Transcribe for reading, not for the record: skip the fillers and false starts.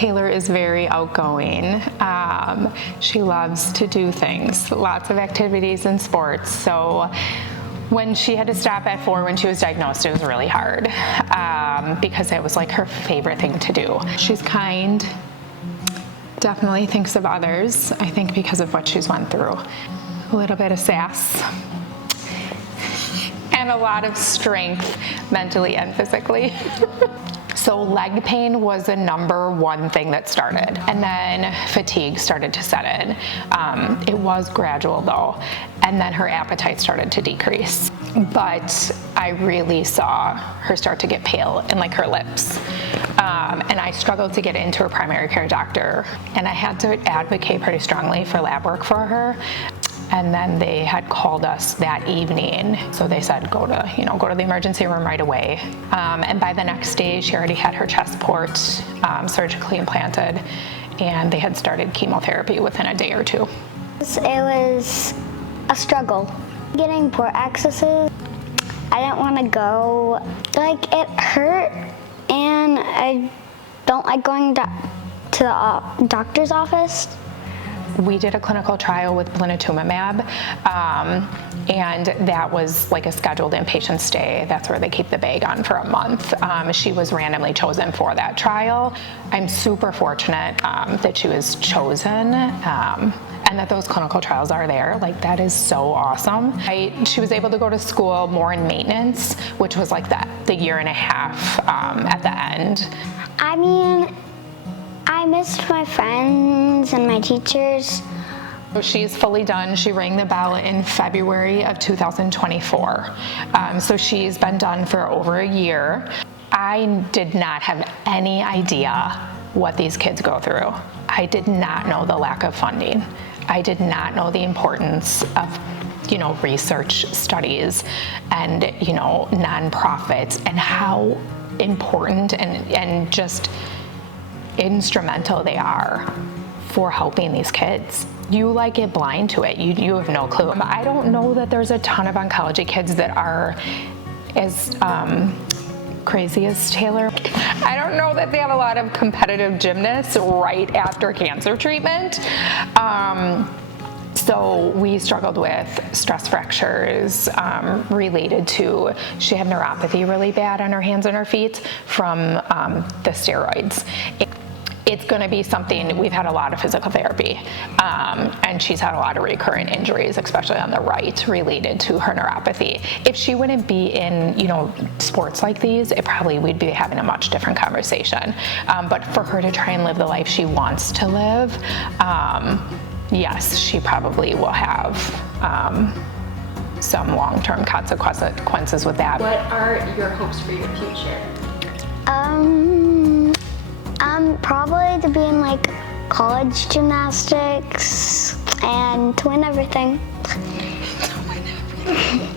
Taylor is very outgoing. She loves to do things, lots of activities and sports. So when she had to stop at 4 when she was diagnosed, it was really hard because it was like her favorite thing to do. She's kind, definitely thinks of others, I think because of what she's went through. A little bit of sass and a lot of strength mentally and physically. So leg pain was the number one thing that started, and then fatigue started to set in. It was gradual though, and then her appetite started to decrease. But I really saw her start to get pale and like her lips. And I struggled to get into her primary care doctor, and I had to advocate pretty strongly for lab work for her. And then they had called us that evening. So they said, go to the emergency room right away. And by the next day, she already had her chest port surgically implanted, and they had started chemotherapy within a day or two. It was a struggle. Getting port accesses, I didn't want to go. Like, it hurt, and I don't like going to the doctor's office. We did a clinical trial with blinatumomab, and that was like a scheduled inpatient stay. That's where they keep the bag on for a month. She was randomly chosen for that trial. I'm super fortunate that she was chosen, and that those clinical trials are there. Like, that is so awesome. She was able to go to school more in maintenance, which was like the year and a half at the end. I mean, I missed my friends and my teachers. So she's fully done. She rang the bell in February of 2024. So she's been done for over a year. I did not have any idea what these kids go through. I did not know the lack of funding. I did not know the importance of research studies and nonprofits, and how important and just instrumental they are for helping these kids. You get blind to it. You have no clue. I don't know that there's a ton of oncology kids that are as crazy as Taylor. I don't know that they have a lot of competitive gymnasts right after cancer treatment. So we struggled with stress fractures related to, she had neuropathy really bad on her hands and her feet from the steroids. It's going to be something, we've had a lot of physical therapy, and she's had a lot of recurrent injuries, especially on the right, related to her neuropathy. If she wouldn't be in, sports like these, we'd be having a much different conversation. But for her to try and live the life she wants to live, yes, she probably will have some long-term consequences with that. What are your hopes for your future? Probably to be in college gymnastics and to win everything. To win everything.